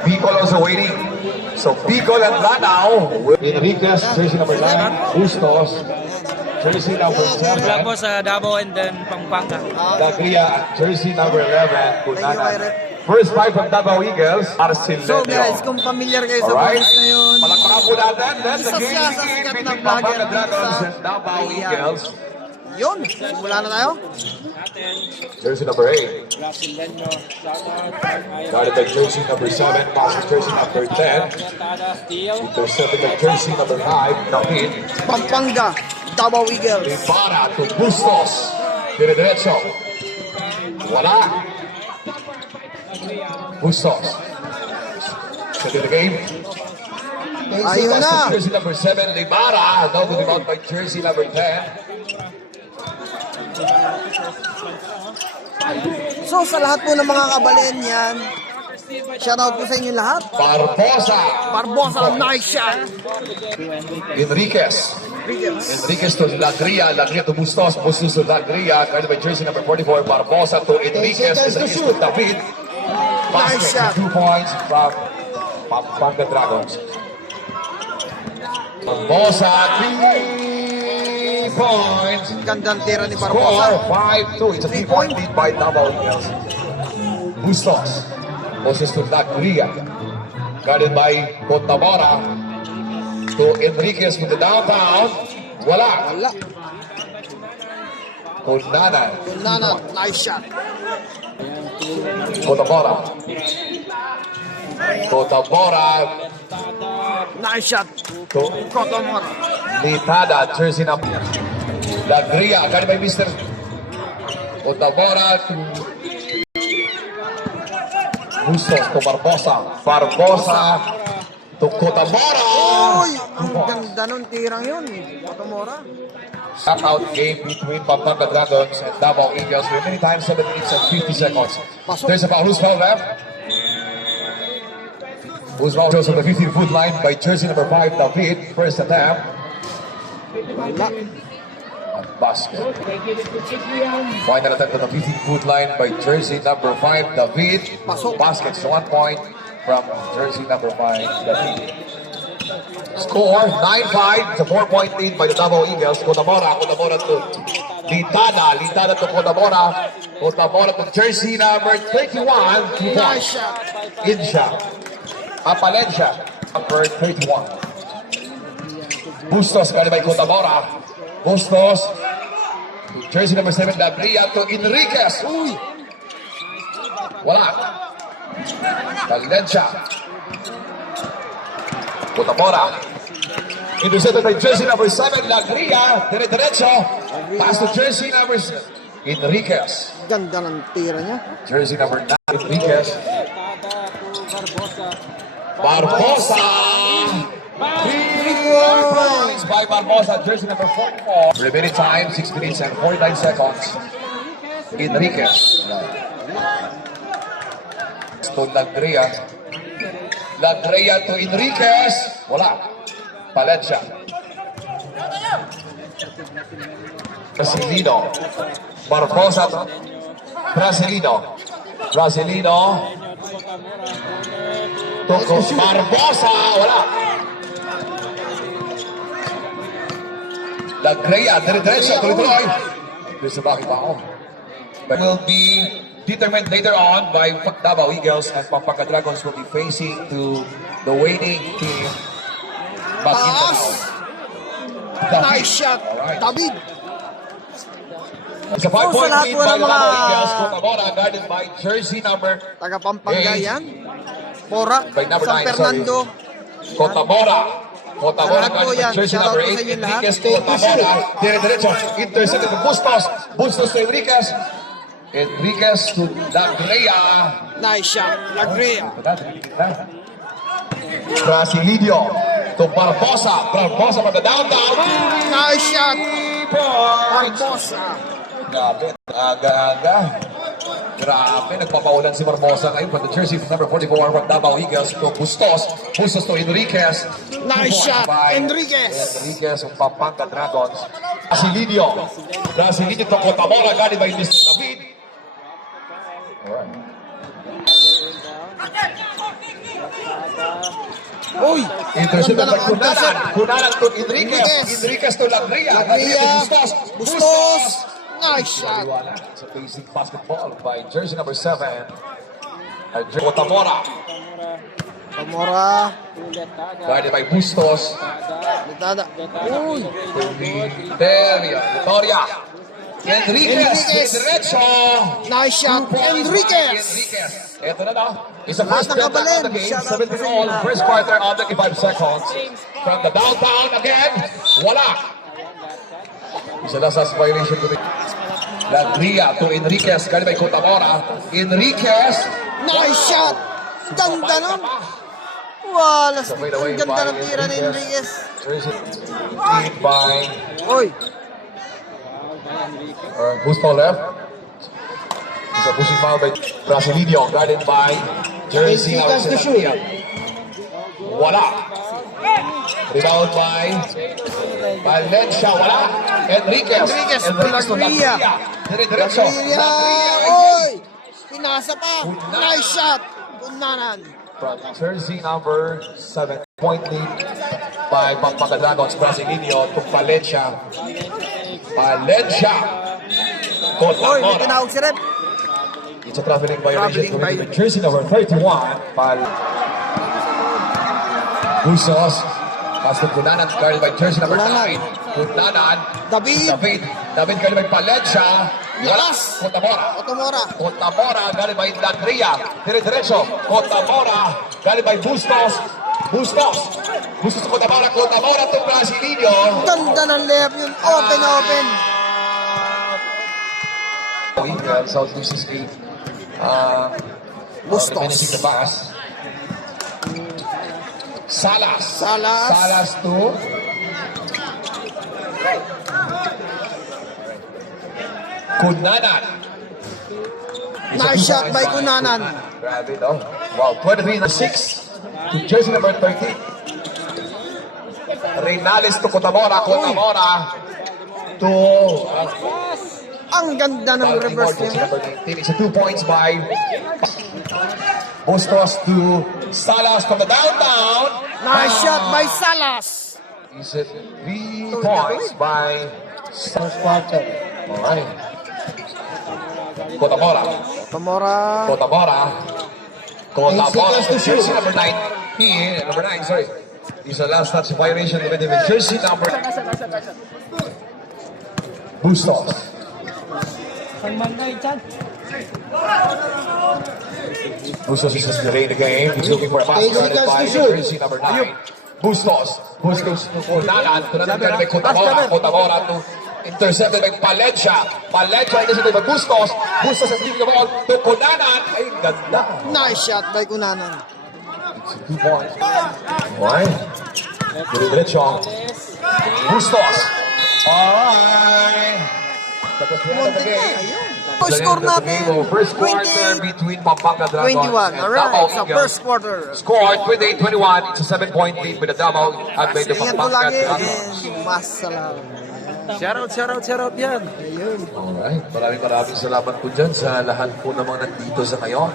Bicol also waiting. So Bicol and Lanao. Enriquez, jersey number 9. Bustos, jersey number 7. Vlog po sa Davao and then Pampanga. Dagria, jersey number 11. Kunana. First five from Davao Eagles. Arcel So guys, kung familiar kayo sa Alright. bonus na yun, Palakpakan po natin. That's isa the siya game sa sikat na between vlogger Pampanga dito Dragons sa and Davao Ayan. Eagles. Yun, simula na tayo. Jersey number 8. Guarded by jersey number 7. Passes jersey number 10. Intercepted by jersey number 5. David. Pampanga, Davao Eagles. Ibarra to Bustos. Dire-diretso. Wala. Bustos. Sa the game. Ayun na. Jersey number 7. Ibarra. Now moving out by jersey number 10. So sa lahat po ng mga kabalen yan, shoutout po sa inyo lahat. Barbosa. Barbosa, nice shot. Enriquez. Enriquez to Lagria. Lagria to Bustos. Bustos to Lagria. Guarded by jersey number 44. Barbosa to Enriquez. Enriquez to David. Nice shot. 2 points from Pampanga Dragons. Barbosa, 3 points. Gandang tira ni Score Barbosa. 5-2. It's a 3-point lead by Davao Eagles. Bustos. Bustos to Lagria. Guarded by Cotabora. To Enriquez with the downtown. Wala. Wala. Kunana. Kunana, nice shot. Cotabora. Cotabora. Nice shot. To Cotomora. Litada. Jersey number. Lagria. Guarded by Mr. Cotabora to Bustos to Barbosa. Barbosa to Cotabora. Uy, ang ganda nun tirang yun. Cotomora. Knockout game between Pampanga Dragons and Davao Eagles. Remaining time 7 minutes and 50 seconds. There's a foul. Who's foul left? Who's foul goes on the 15-foot line by jersey number 5, David. First attempt. Wala. And basket. Final attempt on the 15-foot line by jersey number 5, David. Pasok. Baskets, 1 point from jersey number 5, David. Score 9-5. It's a 4-point lead by the Davao Eagles. Cotabora to Litada. Litada to Cotabora. Cotabora to jersey number 31. 2 Nice points. shot. Insha. Apalencia. Number 31. Bustos guarded by Cotabora. Bustos. To jersey number 7. Labria to Enriquez. Uy. Wala. Valencia. Cotabora. Intercepted by jersey number 7, Lagria. Dire-diretso. Pass to jersey number 6, Enriquez. Ganda ng tira niya. Jersey number 9, Enriquez. Barbosa. 3 points by Barbosa. Jersey number 44. Remaining time, 6 minutes and 49 seconds. Enriquez. To Lagria. Lagria to Enriquez. Wala. Palencia. Brasilino. Barbosa. Brasilino. Brasilino. Toko Barbosa. Wala. Lagria. Dire-diretso. Tuloy-tuloy. There's a bakit pa ako. Will be determined later on by Davao Eagles, and Pampanga Dragons will be facing to the waiting team. Taas. Nice shot. Alright. David. It's a 5-point lahat lead po by ng mga Davao Eagles. Cotabora guarded by jersey number Taga Pampanga Hey. yan. Pora. By number San 9, Fernando. Cotabora. Cotabora Lahat po guarded by yan. jersey Shoutout number po sa 8. inyo lahat. Enriquez to Cotabora. Dire-diretso. Intercepted to Bustos. Bustos to Enriquez. Enriquez to Lagria. Nice shot. Lagria. Brasilino to Barbosa. Barbosa from the downtown. Nice shot. Points. Barbosa. Grabe, aga-aga. Grabe, nagpapaulan si Barbosa ngayon from the jersey number 44 from Davao Eagles to Bustos. Bustos to Enriquez. Nice shot. By Enriquez. Enriquez of Pampanga Dragons. Brasilino. Brasilino to Cotabora, guarded by Mr. David. Alright. Uy! Intercepted Ganda by ng intercept. Kunanan to Enriquez. Enriquez. Enriquez to Lagria. Lagria. Bustos. Bustos. Nice shot. Wala. It's a basic basketball by jersey number 7. Cotamora. Pamora. Guarded by Bustos. Litada. Uy! Victoria. Enriquez. Enriquez. Diretso. Nice shot. Enriquez. Enriquez. Ito na daw. It's the first Lahat ng jet kabalin. of the game. Shout out 17 sa all. inyo. First quarter on 35 seconds. From the downtown again. Wala. Isa na sa violation to the Lagria to Enriquez. Guarded by Cotamora. Enriquez. Nice shot. Ganda nun. Wala. Sabay away Ang ganda by ng tira ni Enriquez. Jersey team by Uy! Gusto left. It's a pushing foul by Brasileño. Guarded by Jersey number 7. Wala. Rebound by Valencia. Wala. Enriquez. Enriquez to to Lagria. Dire-diretso. Lagria. Uy! Pinasa pa. Nice shot. Kunanan. From jersey number 7. Point lead by Pampanga Dragons. Brasileño to Valencia. Valencia. Uy, may Cotamora. tinawag si Rep. It's a traveling violation Traveling committed with jersey number 31. Bustos. Pass to Kunanan, guarded by jersey number Kunanan. 9. Kunanan. David. David guarded by Palencia. Lakas. Cotamora. Otomora. Cotamora guarded by Lagria. Dire-diretso. Cotamora guarded by Bustos. Bustos. Bustos Cotamora. Cotamora to Brasileño. Ganda ng layup yun. Open. South UCC. Bustos. Managing the pass. Salas. Salas. Salas to Kunanan. Nice shot by Kunanan. Grabe, no? Wow, 23-6 to jersey number 13. Reynales to Cotamora. Cotamora to Ang ganda ng reverse jersey niya. number 19. It's a 2 points by Bustos to Salas from the downtown. Nice shot by Salas. Is it 3 points by first quarter? Alright. Cotamora. Pamora. Cotamora. Cotamora to jersey number 9. Number 9, sorry. Is the last touch violation committed with jersey number. Bustos. Bustos is just delaying the game. He's looking for a pass guarded by jersey number 9. Bustos. Bustos to Kunanan. Kunanan guarded by Cotamora. Cotamora to intercepted by Palencia. Palencia intercepted by Bustos. Bustos is leaving the ball to Kunanan. Ay, ganda. Nice shot by Kunanan. It's 2 points. Alright. Diretso. Bustos. Alright. Tapos the end of the game. Score natin. First quarter 28. between Pampanga Dragons 21. and Alright, Davao sa Eagles. first quarter. Score 28-21. It's a 7-point lead with the Davao and by the Ingat po Pampanga lagi. Dragons. And mas salamat. Shoutout yan. Alright. Maraming salamat po dyan sa lahat po ng mga nandito sa ngayon.